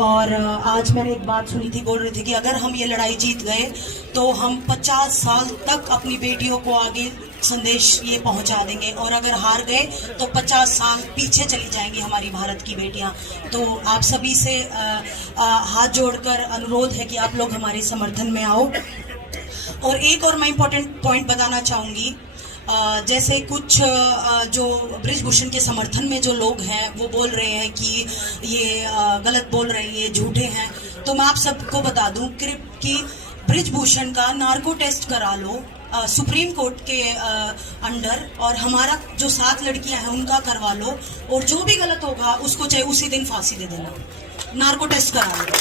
और आज मैंने एक बात सुनी थी, बोल रहे थे कि अगर हम ये लड़ाई जीत गए तो हम 50 साल तक अपनी बेटियों को आगे संदेश ये पहुंचा देंगे, और अगर हार गए तो 50 साल पीछे चली जाएंगी हमारी भारत की बेटियां। तो आप सभी से हाथ जोड़कर अनुरोध है कि आप लोग हमारे समर्थन में आओ। और एक और मैं इम्पोर्टेंट पॉइंट बताना चाहूँगी, जैसे कुछ जो बृजभूषण के समर्थन में जो लोग हैं वो बोल रहे हैं कि ये गलत बोल रहे हैं, ये झूठे हैं। तो मैं आप सबको बता दूं कि बृजभूषण का नार्को टेस्ट करा लो सुप्रीम कोर्ट के अंडर, और हमारा जो 7 लड़कियां हैं उनका करवा लो, और जो भी गलत होगा उसको चाहे उसी दिन फांसी दे देना, नार्को टेस्ट करा लो।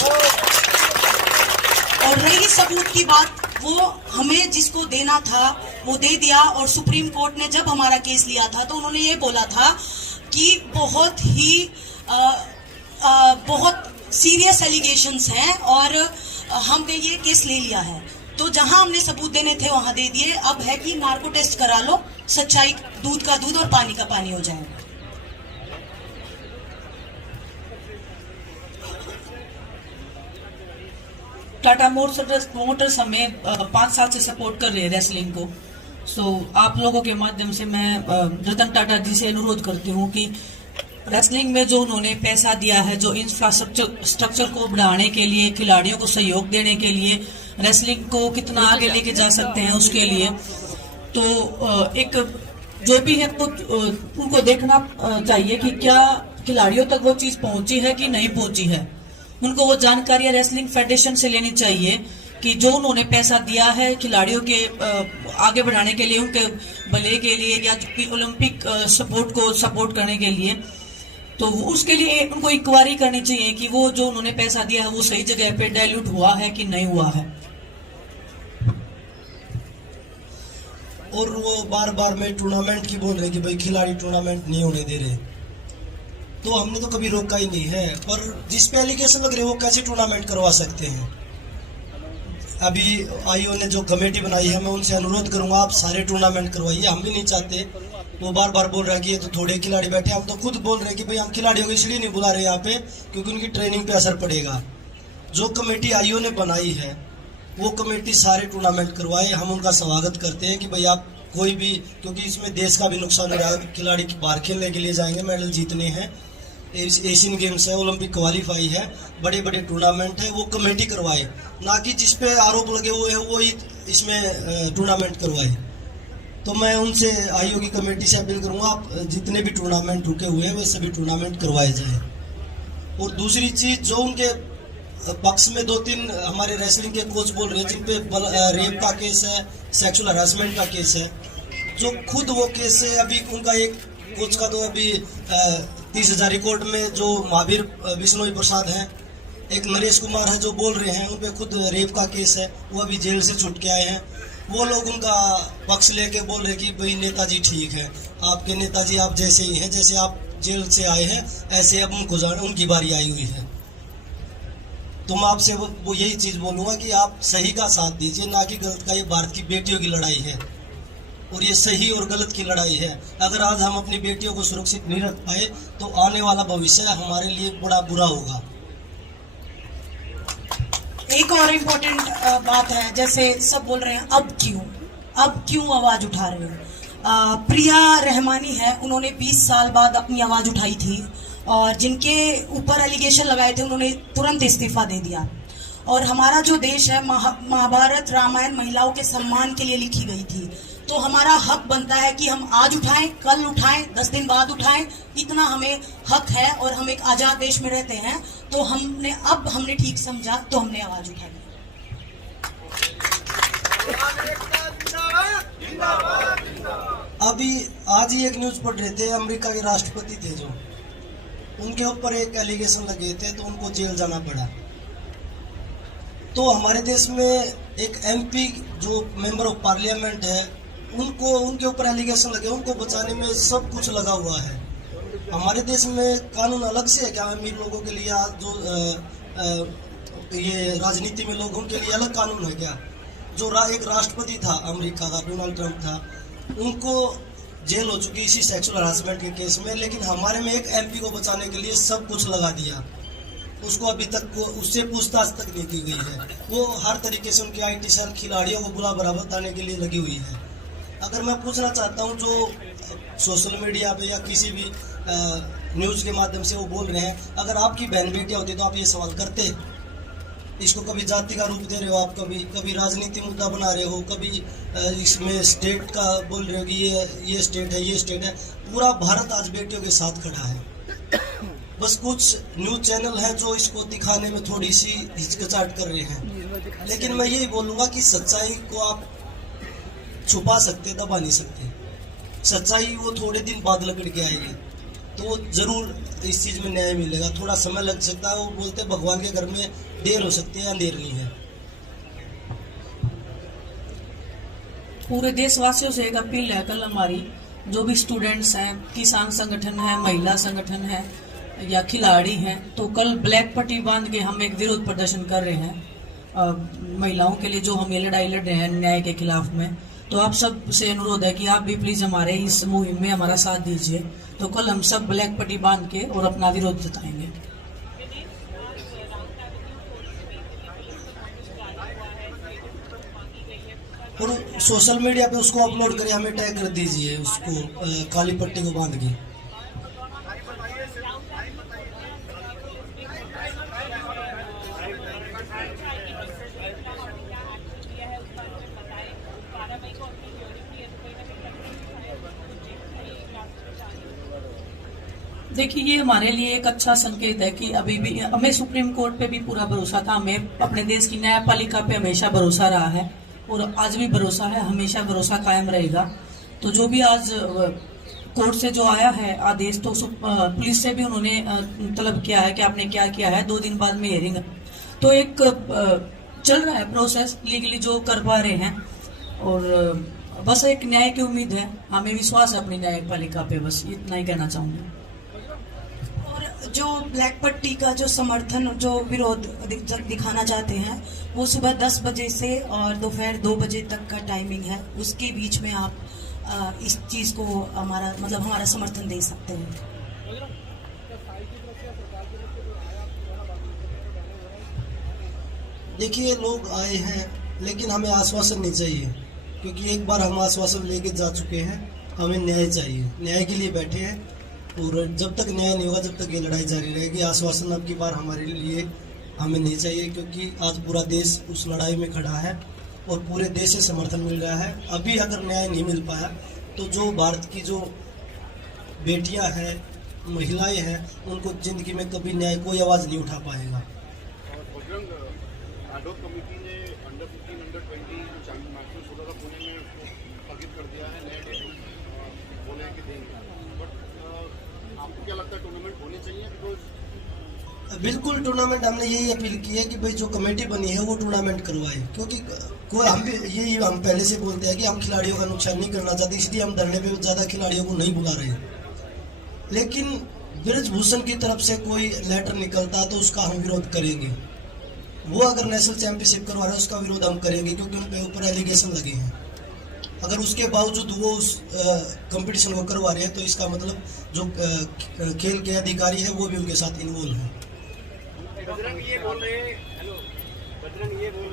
और रही सबूत की बात, वो हमें जिसको देना था वो दे दिया। और सुप्रीम कोर्ट ने जब हमारा केस लिया था तो उन्होंने ये बोला था कि बहुत ही बहुत सीरियस एलिगेशंस हैं और हमने ये केस ले लिया है। तो जहां हमने सबूत देने थे वहां दे दिए। अब है कि नार्को टेस्ट करा लो, सच्चाई दूध का दूध और पानी का पानी हो जाए। टाटा मोटर्स हमें 5 साल से सपोर्ट कर रहे हैं रेसलिंग को। आप लोगों के माध्यम से मैं रतन टाटा जी से अनुरोध करती हूँ कि रेसलिंग में जो उन्होंने पैसा दिया है, जो इंफ्रास्ट्रक्चर को बढ़ाने के लिए, खिलाड़ियों को सहयोग देने के लिए, रेसलिंग को कितना आगे लेके जा सकते हैं उसके लिए, तो एक जो भी है तो उनको देखना चाहिए कि क्या खिलाड़ियों तक वो चीज पहुंची है कि नहीं पहुंची है। उनको वो जानकारी रेसलिंग फेडरेशन से लेनी चाहिए कि जो उन्होंने पैसा दिया है खिलाड़ियों के आगे बढ़ाने के लिए, उनके भले के लिए, या ओलंपिक सपोर्ट को सपोर्ट करने के लिए, तो उसके लिए उनको इंक्वायरी करनी चाहिए कि वो जो उन्होंने पैसा दिया है वो सही जगह पे डाइल्यूट हुआ है कि नहीं हुआ है। और वो बार बार में टूर्नामेंट की बोल रहे कि भाई खिलाड़ी टूर्नामेंट नहीं होने दे रहे, तो हमने तो कभी रोका ही नहीं है। पर जिस पे एलिगेशन लग रहे वो कैसे टूर्नामेंट करवा सकते हैं। अभी आईओ ने जो कमेटी बनाई है, मैं उनसे अनुरोध करूंगा आप सारे टूर्नामेंट करवाइए। हम भी नहीं चाहते, वो बार बार बोल रहा है कि ये तो थोड़े खिलाड़ी बैठे, हम तो खुद बोल रहे हैं कि भाई हम खिलाड़ियों को इसलिए नहीं बुला रहे यहाँ पे क्योंकि उनकी ट्रेनिंग पे असर पड़ेगा। जो कमेटी आईओ ने बनाई है वो कमेटी सारे टूर्नामेंट करवाए। हम उनका स्वागत करते हैं कि भाई आप कोई भी, क्योंकि इसमें देश का भी नुकसान हो रहा है। खिलाड़ी बाहर खेलने के लिए जाएंगे, मेडल जीतने हैं, एशियन गेम्स है, ओलंपिक क्वालिफाई है, बड़े बड़े टूर्नामेंट है, वो कमेटी करवाए, ना कि जिस पे आरोप लगे हुए हैं वो ही इसमें टूर्नामेंट करवाए। तो मैं उनसे आईओ की कमेटी से अपील करूंगा आप जितने भी टूर्नामेंट रुके हुए हैं वो सभी टूर्नामेंट करवाए जाए। और दूसरी चीज, जो उनके पक्ष में 2-3 हमारे रेसलिंग के कोच बोल रहे हैं जिन पे रेप का केस है, सेक्सुअल हरासमेंट का केस है, जो खुद वो केस है। अभी उनका एक कोच का तो अभी 30,000 रिकॉर्ड में जो महावीर बिश्नोई प्रसाद हैं, एक नरेश कुमार है जो बोल रहे हैं, उन पे खुद रेप का केस है, वो अभी जेल से छूट के आए हैं। वो लोग उनका पक्ष लेके बोल रहे कि भाई नेताजी ठीक है, आपके नेताजी आप जैसे ही हैं, जैसे आप जेल से आए हैं ऐसे अब उनको उनकी बारी आई हुई है। तो मैं आपसे वो यही चीज बोलूंगा कि आप सही का साथ दीजिए, ना कि गलत का। ये भारत की बेटियों की लड़ाई है और ये सही और गलत की लड़ाई है। अगर आज हम अपनी बेटियों को सुरक्षित नहीं रख पाए तो आने वाला भविष्य हमारे लिए बड़ा बुरा होगा। एक और इम्पोर्टेंट बात है, जैसे सब बोल रहे हैं अब क्यों आवाज उठा रहे हो। प्रिया रहमानी है, उन्होंने 20 साल बाद अपनी आवाज उठाई थी, और जिनके ऊपर एलिगेशन लगाए थे उन्होंने तुरंत इस्तीफा दे दिया। और हमारा जो देश है, महाभारत रामायण महिलाओं के सम्मान के लिए लिखी गई थी, तो हमारा हक बनता है कि हम आज उठाएं, कल उठाएं, 10 दिन बाद उठाएं, इतना हमें हक है। और हम एक आजाद देश में रहते हैं, तो हमने ठीक समझा तो हमने आवाज उठाई। अभी आज ही एक न्यूज पढ़ रहे थे, अमेरिका के राष्ट्रपति थे जो, उनके ऊपर एक एलिगेशन लगे थे तो उनको जेल जाना पड़ा। तो हमारे देश में एक एमपी जो मेंबर ऑफ पार्लियामेंट है, उनके ऊपर एलिगेशन लगे, उनको बचाने में सब कुछ लगा हुआ है। हमारे देश में कानून अलग से है क्या? अमीर लोगों के लिए जो ये राजनीति में लोग, उनके लिए अलग कानून है क्या? जो एक राष्ट्रपति था अमेरिका का, डोनाल्ड ट्रंप था, उनको जेल हो चुकी इसी सेक्सुअल हरासमेंट के केस में, लेकिन हमारे में एक एमपी को बचाने के लिए सब कुछ लगा दिया। उसको अभी तक उससे पूछताछ तक नहीं की गई है। वो हर तरीके से उनकी IT सेल खिलाड़ियों को बुला बराबर बताने के लिए लगी हुई है। अगर मैं पूछना चाहता हूँ, जो सोशल मीडिया पे या किसी भी न्यूज़ के माध्यम से वो बोल रहे हैं, अगर आपकी बहन बेटियाँ होती तो आप ये सवाल करते? इसको कभी जाति का रूप दे रहे हो आप, कभी राजनीति मुद्दा बना रहे हो, कभी इसमें स्टेट का बोल रहे हो कि ये स्टेट है, ये स्टेट है। पूरा भारत आज बेटियों के साथ खड़ा है। बस कुछ न्यूज़ चैनल हैं जो इसको दिखाने में थोड़ी सी हिचकिचाहट कर रहे हैं। लेकिन मैं यही बोलूँगा कि सच्चाई को आप छुपा सकते, दबा नहीं सकते। सच्चाई वो थोड़े दिन बाद लकड़ के आएगी, तो जरूर इस चीज़ में न्याय मिलेगा। थोड़ा समय लग सकता है। वो बोलते हैं भगवान के घर में देर हो सकती है, अंधेर नहीं है। पूरे देशवासियों से एक अपील है कल हमारी, जो भी स्टूडेंट्स हैं, किसान संगठन है, महिला संगठन है या खिलाड़ी हैं, तो कल ब्लैक पट्टी बांध के हम एक विरोध प्रदर्शन कर रहे हैं महिलाओं के लिए, जो हम ये लड़ाई लड़ रहे हैं न्याय के खिलाफ में। तो आप सब से अनुरोध है कि आप भी प्लीज हमारे इस मुहिम में हमारा साथ दीजिए। तो कल हम सब ब्लैक पट्टी बांध के और अपना विरोध जताएंगे। और सोशल मीडिया पे उसको अपलोड करें, हमें टैग कर दीजिए उसको, काली पट्टी को बांध के। देखिए, ये हमारे लिए एक अच्छा संकेत है कि अभी भी हमें सुप्रीम कोर्ट पे भी पूरा भरोसा था, हमें अपने देश की न्यायपालिका पे हमेशा भरोसा रहा है और आज भी भरोसा है, हमेशा भरोसा कायम रहेगा। तो जो भी आज कोर्ट से जो आया है आदेश, तो पुलिस से भी उन्होंने तलब किया है कि आपने क्या किया है, 2 दिन बाद में हियरिंग। तो एक चल रहा है प्रोसेस लीगली जो कर पा रहे हैं, और बस एक न्याय की उम्मीद है, हमें विश्वास है अपनी न्यायपालिका पे। बस इतना ही कहना चाहूंगी। जो ब्लैक पट्टी का जो समर्थन, जो विरोध दिखाना चाहते हैं, वो सुबह 10 बजे से और दोपहर 2 बजे तक का टाइमिंग है। उसके बीच में आप इस चीज़ को हमारा समर्थन दे सकते हैं। देखिए, लोग आए हैं, लेकिन हमें आश्वासन नहीं चाहिए, क्योंकि एक बार हम आश्वासन लेके जा चुके हैं। हमें न्याय चाहिए, न्याय के लिए बैठे हैं, और जब तक न्याय नहीं होगा, जब तक ये लड़ाई जारी रहेगी। आश्वासन अब की बार हमारे लिए हमें नहीं चाहिए, क्योंकि आज पूरा देश उस लड़ाई में खड़ा है और पूरे देश से समर्थन मिल रहा है। अभी अगर न्याय नहीं मिल पाया, तो जो भारत की जो बेटियां हैं, महिलाएं हैं, उनको जिंदगी में कभी न्याय कोई आवाज़ नहीं उठा पाएगा। कमेटी ने अंडर 15, अंडर 20 जो चैंपियन मैचेस होता था पुणे में, स्थगित कर दिया है, नए डेट बोले हैं कि देंगे। बट आपको क्या लगता है, टूर्नामेंट होने चाहिए? बिकॉज बिल्कुल टूर्नामेंट, हमने यही अपील की है कि भाई जो कमेटी बनी है वो टूर्नामेंट करवाए, क्योंकि हम पहले से बोलते हैं कि हम खिलाड़ियों का नुकसान नहीं करना चाहते, इसलिए हम धरने पे ज़्यादा खिलाड़ियों को नहीं बुला रहे। लेकिन ब्रिजभूषण की तरफ से कोई लेटर निकलता तो उसका हम विरोध करेंगे। वो अगर नेशनल चैंपियनशिप करवा रहे हैं, उसका विरोध हम करेंगे, क्योंकि उन पे ऊपर एलिगेशन लगे हैं। अगर उसके बावजूद वो उस कंपटीशन को करवा रहे हैं, तो इसका मतलब जो खेल के अधिकारी है वो भी उनके साथ इन्वॉल्व है। बजरंग ये बोल रहे हैं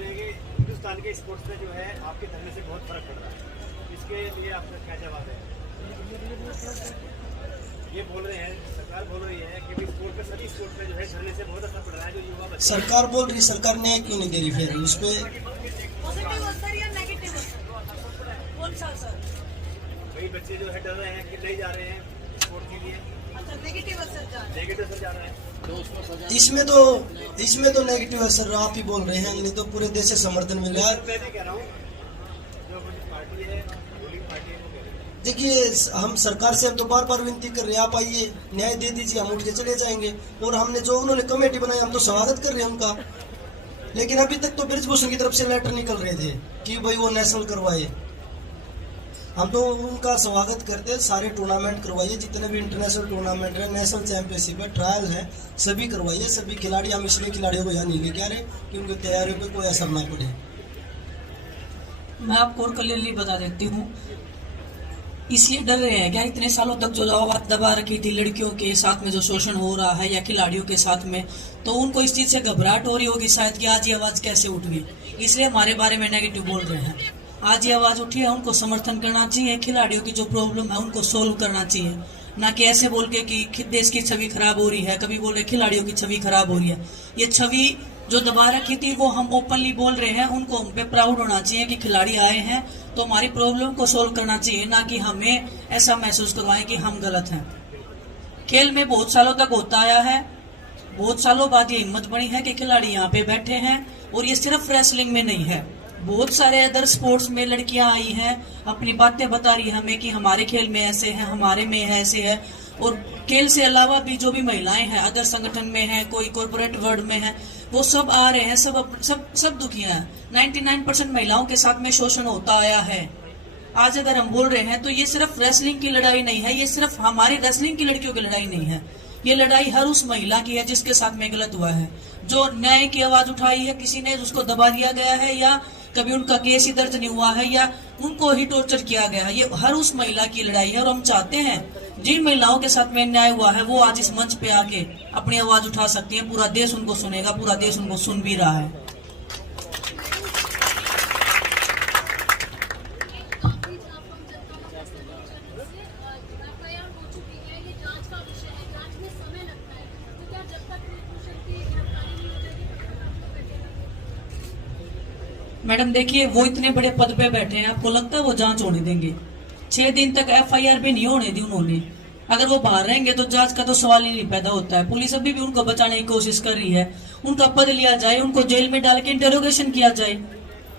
कि हिंदुस्तान के स्पोर्ट्स में जो है आपके धरने से बहुत फर्क पड़ रहा है, इसके लिए आपका क्या जवाब है? ये बोल रहे हैं, सरकार बोल रही है कि स्पोर्ट में, सभी स्पोर्ट में जो है धरने से बहुत असर पड़ रहा है, जो युवा बच्चे। सरकार बोल रही, सरकार न्याय क्यों नहीं दे रही फिर उस पर? कई बच्चे जो है डर रहे हैं कि नहीं जा रहे हैं स्पोर्ट के लिए, नेगेटिव असर जा रहा है। इसमें तो नेगेटिव असर आप ही बोल रहे हैं, नहीं तो पूरे देश से समर्थन मिल रहा है। मैं भी कह रहा हूँ, जो पार्टी है, रूलिंग पार्टी है, वो कह रही है। देखिए, हम सरकार से अब तो बार बार विनती कर रहे हैं, आप आइए, न्याय दे दीजिए, हम उठ के चले जाएंगे। और हमने जो उन्होंने कमेटी बनाई, हम तो स्वागत कर रहे हैं उनका। लेकिन अभी तक तो ब्रिजभूषण की तरफ से लेटर निकल रहे थे कि भाई वो नेशनल करवाए। हम तो उनका स्वागत करते हैं, सारे टूर्नामेंट करवाइए, जितने भी इंटरनेशनल टूर्नामेंट है, नेशनल चैंपियनशिप है, ट्रायल है, सभी करवाइए, सभी खिलाड़ी। हम इसलिए खिलाड़ियों को यहाँ नहीं लेके आ रहे कि उनकी तैयारियों पे कोई असर ना पड़े। मैं आपको और क्लियरली बता देती हूँ, इसलिए डर रहे हैं क्या, इतने सालों तक जो आवाज दबा रखी थी लड़कियों के साथ में जो शोषण हो रहा है या खिलाड़ियों के साथ में, तो उनको इस चीज से घबराहट हो रही होगी शायद कि आज ये आवाज कैसे उठ गई, इसलिए हमारे बारे में नेगेटिव बोल रहे हैं। आज ये आवाज उठी है, उनको समर्थन करना चाहिए, खिलाड़ियों की जो प्रॉब्लम है उनको सोल्व करना चाहिए, ना कि ऐसे बोल के कि देश की छवि खराब हो रही है, कभी बोल रहे खिलाड़ियों की छवि खराब हो रही है। ये छवि जो दबा रखी थी वो हम ओपनली बोल रहे हैं, उनको हम पे प्राउड होना चाहिए कि खिलाड़ी आए हैं तो हमारी प्रॉब्लम को सोल्व करना चाहिए, ना कि हमें ऐसा महसूस करवाएं कि हम गलत हैं। खेल में बहुत सालों तक होता आया है, बहुत सालों बाद ये हिम्मत बनी है कि खिलाड़ी यहाँ पे बैठे हैं, और ये सिर्फ रेसलिंग में नहीं है, बहुत सारे अदर स्पोर्ट्स में लड़कियां आई हैं, अपनी बातें बता रही है हमें कि हमारे खेल में ऐसे है, हमारे में ऐसे है। और खेल से अलावा भी जो भी महिलाएं हैं अदर संगठन में हैं, कोई कॉर्पोरेट वर्ल्ड में है, वो सब आ रहे हैं, सब दुखियां हैं। 99% महिलाओं के साथ में शोषण होता आया है। आज अगर हम बोल रहे हैं तो ये सिर्फ रेसलिंग की लड़ाई नहीं है, ये सिर्फ हमारी रेसलिंग की लड़कियों की लड़ाई नहीं है, ये लड़ाई हर उस महिला की है जिसके साथ में गलत हुआ है, जो न्याय की आवाज उठाई है, किसी ने उसको दबा दिया गया है, या कभी उनका केस ही दर्ज नहीं हुआ है, या उनको ही टॉर्चर किया गया है। ये हर उस महिला की लड़ाई है, और हम चाहते हैं जिन महिलाओं के साथ में न्याय हुआ है वो आज इस मंच पे आके अपनी आवाज उठा सकती हैं, पूरा देश उनको सुनेगा, पूरा देश उनको सुन भी रहा है। मैडम देखिए, वो इतने बड़े पद पे बैठे हैं, आपको लगता है वो जांच होने देंगे? 6 दिन तक FIR भी नहीं होने दी उन्होंने। अगर वो बाहर रहेंगे तो जांच का तो सवाल ही नहीं पैदा होता है। पुलिस अभी भी उनको बचाने की कोशिश कर रही है, उनका पद लिया जाए, उनको जेल में डाल के इंटरोगेशन किया जाए।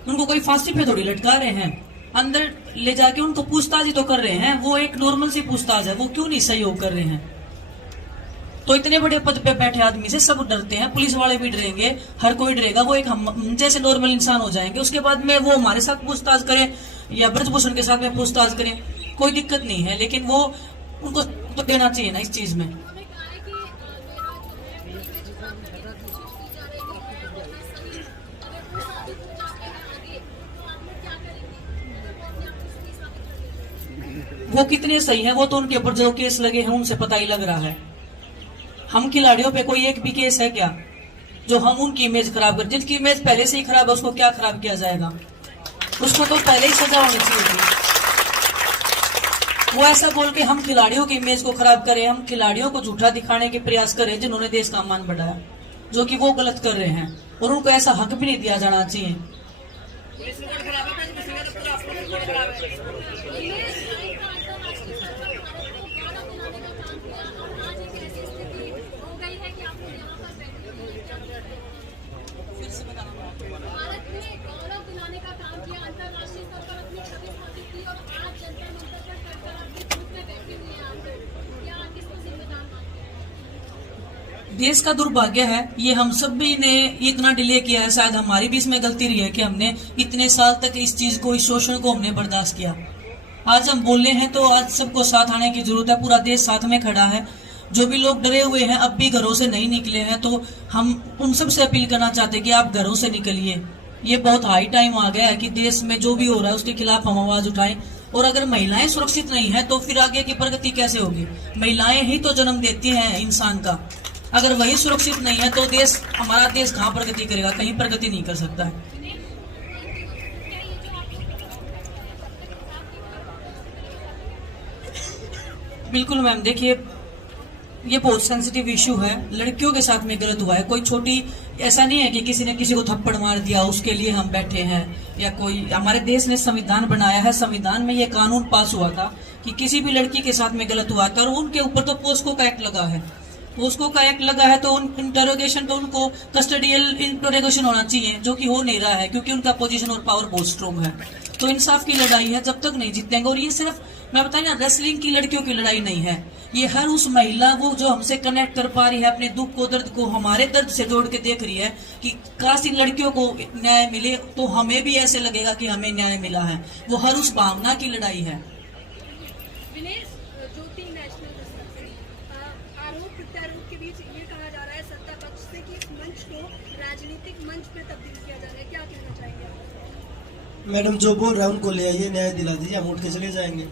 उनको कोई फांसी पे थोड़ी लटका रहे हैं, अंदर ले जाके उनको पूछताछ ही तो कर रहे हैं। वो एक नॉर्मल सी पूछताछ है, वो क्यों नहीं सहयोग कर रहे हैं? तो इतने बड़े पद पे बैठे आदमी से सब डरते हैं, पुलिस वाले भी डरेंगे, हर कोई डरेगा। वो एक हम जैसे नॉर्मल इंसान हो जाएंगे, उसके बाद में वो हमारे साथ पूछताछ करें या ब्रजभूषण के साथ में पूछताछ करें, कोई दिक्कत नहीं है, लेकिन वो उनको तो देना चाहिए ना इस चीज में। वो कितने सही है, वो तो उनके ऊपर जो केस लगे हैं उनसे पता ही लग रहा है। हम खिलाड़ियों पे कोई एक भी केस है क्या जो हम उनकी इमेज खराब कर? जिनकी इमेज पहले से ही खराब है उसको क्या खराब किया जाएगा? उसको तो पहले ही सजा होनी चाहिए। वो ऐसा बोल के हम खिलाड़ियों की इमेज को खराब करें, हम खिलाड़ियों को झूठा दिखाने के प्रयास करें जिन्होंने देश का मान बढ़ाया, जो कि वो गलत कर रहे हैं, और उनको ऐसा हक भी नहीं दिया जाना चाहिए। देश का दुर्भाग्य है, ये हम सभी ने इतना डिले किया है, शायद हमारी भी इसमें गलती रही है कि हमने इतने साल तक इस चीज को, इस शोषण को हमने बर्दाश्त किया। आज हम बोले हैं तो आज सबको साथ आने की जरूरत है, पूरा देश साथ में खड़ा है। जो भी लोग डरे हुए हैं, अब भी घरों से नहीं निकले हैं, तो हम उन सबसे अपील करना चाहते हैं कि आप घरों से निकलिए। ये बहुत हाई टाइम आ गया है कि देश में जो भी हो रहा है उसके खिलाफ हम आवाज उठाएं। और अगर महिलाएं सुरक्षित नहीं है तो फिर आगे की प्रगति कैसे होगी? महिलाएं ही तो जन्म देती हैं इंसान का, अगर वही सुरक्षित नहीं है तो देश, हमारा देश कहाँ प्रगति करेगा? कहीं प्रगति नहीं कर सकता है। बिल्कुल मैम, देखिए ये बहुत सेंसिटिव इशू है, लड़कियों के साथ में गलत हुआ है। कोई छोटी, ऐसा नहीं है कि किसी ने किसी को थप्पड़ मार दिया उसके लिए हम बैठे हैं, या कोई, हमारे देश ने संविधान बनाया है, संविधान में ये कानून पास हुआ था कि किसी भी लड़की के साथ में गलत हुआ था, और उनके ऊपर तो पोस्को का एक्ट लगा है, पोस्को का एक्ट लगा है, तो उन इंटरोगेशन, तो उनको कस्टडियल इंटरोगेशन होना चाहिए, जो कि हो नहीं रहा है क्योंकि उनका पोजीशन और पावर बहुत स्ट्रॉन्ग है। तो इंसाफ की लड़ाई है, जब तक नहीं जीतेंगे। और ये सिर्फ, मैं बताऊं ना, रेसलिंग की लड़कियों की लड़ाई नहीं है, ये हर उस महिला वो जो हमसे कनेक्ट कर पा रही है, अपने दुख को, दर्द को हमारे दर्द से जोड़ के देख रही है कि काश इन लड़कियों को न्याय मिले तो हमें भी ऐसे लगेगा कि हमें न्याय मिला है। वो हर उस भावना की लड़ाई है। आरोप प्रत्यारोप के बीच ये कहा जा रहा है सत्ता पक्ष से कि इस मंच को राजनीतिक मंच पे तब्दील किया जा रहा है, क्या कहना चाहेंगे आप? मैडम जो बोल रहा है उनको ले आइए, न्याय दिला दीजिए, हम उठ के चले जाएंगे।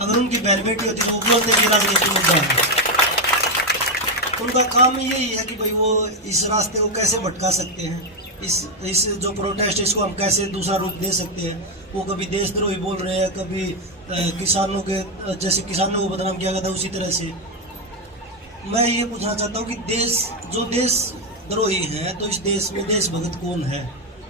अगर उनकी बहन बेटी होती तो वो बोलते कि राजनीतिक मुद्दा है। उनका काम यही है कि भाई वो इस रास्ते को कैसे भटका सकते हैं, इस जो प्रोटेस्ट इसको हम कैसे दूसरा रूप दे सकते हैं। वो कभी देशद्रोही बोल रहे हैं, कभी किसानों के जैसे किसानों को बदनाम किया गया था उसी तरह से। मैं ये पूछना चाहता हूँ कि देशद्रोही है तो इस देश में देशभक्त कौन है?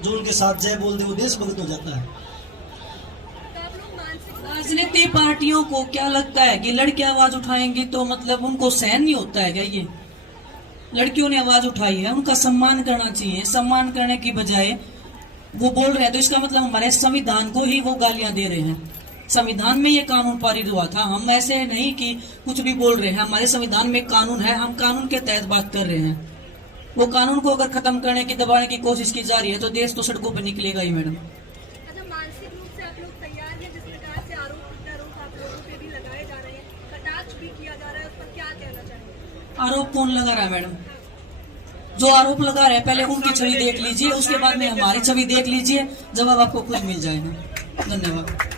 जो उनके साथ जय बोल दे वो देशभक्त हो जाता है। तो आप लोग मानसिक राजनीतिक पार्टियों को क्या लगता है कि लड़कियां आवाज उठाएंगी तो मतलब उनको सहन नहीं होता है क्या? ये लड़कियों ने आवाज उठाई है, उनका सम्मान करना चाहिए। सम्मान करने की बजाय वो बोल रहे हैं तो इसका मतलब हमारे संविधान को ही वो गालियां दे रहे हैं। संविधान में ये कानून पारित हुआ था, हम ऐसे नहीं कि कुछ भी बोल रहे हैं। हमारे संविधान में कानून है, हम कानून के तहत बात कर रहे हैं। वो कानून को अगर खत्म करने की, दबाने की कोशिश की जा रही है तो देश तो सड़कों पर निकलेगा ही मैडम। अच्छा, मानसिक रूप से आप लोग तैयार हैं? जिस प्रकार से आरोप प्रत्यारोप आप लोगों पे भी लगाए जा रहे हैं, कटाक्ष भी किया जा रहा है, उस पर क्या कहना चाहेंगे? आरोप कौन लगा रहा है मैडम? जो आरोप लगा रहे हैं पहले उनकी छवि देख लीजिए, उसके बाद में हमारी छवि देख लीजिए, जवाब आपको खुद मिल जाएगा। धन्यवाद।